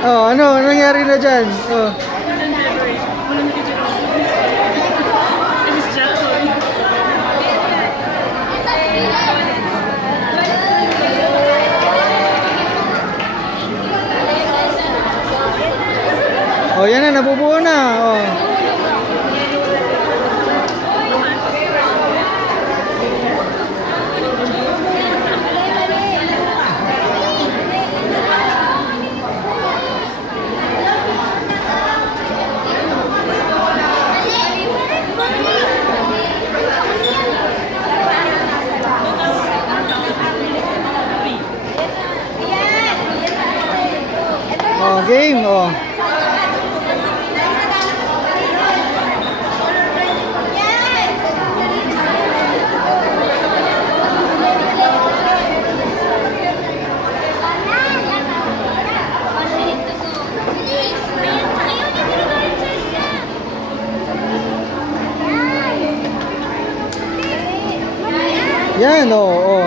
Oh, ano nangyari na dyan? Oh. Oh, yan na, nabubuo na. Oh. Oh, game. Oh. Yan, oh, oh.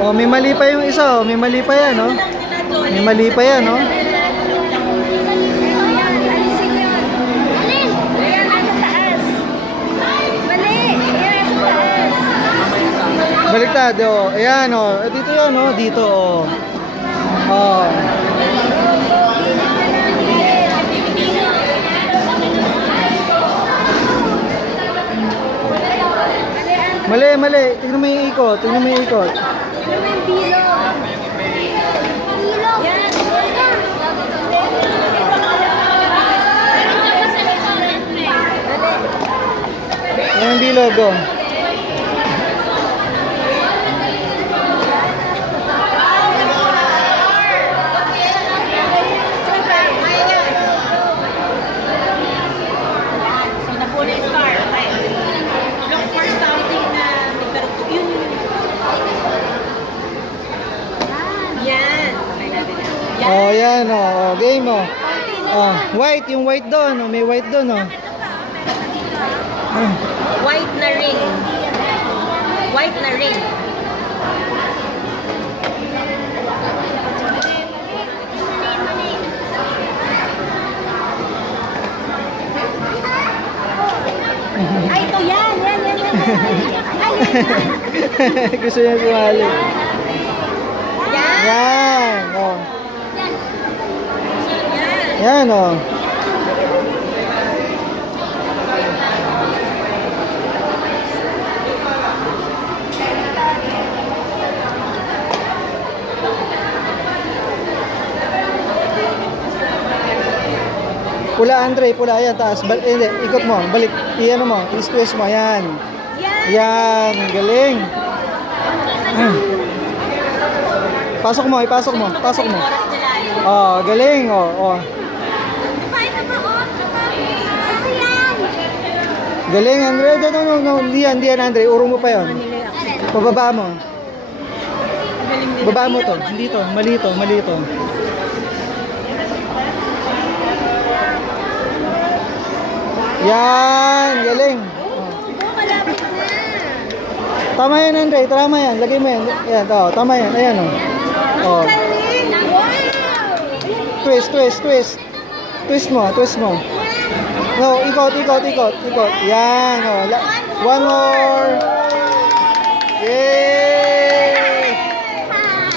Oh, may mali pa yung isa, oh. May mali pa yan, oh. May mali pa yan, oh. Baliktad, oh. Ayan, oh. Dito yan, oh. Dito, oh. Oh. Mali, mali. Tingnan mo yung ikot. Tingnan mo yung ikot. Yan yung bilog, oh. Oh, yan, oh. Game, oh. Oh, white, yung white doon, oh. May white doon, oh. White na ring. White na ring. Ay, ito yan. Ay, Gusto niya sumali. yan. Yan, oh. Yan, oh. Pula, Andre, pula. Yan, taas. Hindi, ikot mo. Balik. Iyan mo. I-twist mo. Yan. Yan. Galing. Pasok mo, ipasok mo. Pasok mo. Oh, galing. Oh, oh. Galing, Andre. No. Hindi yan, Andre. Urong mo pa yon. Pababa mo. Baba mo to. Hindi to. Mali to. Yan, galing. Malapit na. Tama yan, Andre. Tama yan. Lagay mo yan. Yan, oh, tama yan. Ayan, oh. Oh. Galing. Wow. Twist mo. No, ikot. Yan, oh. One more. Yay!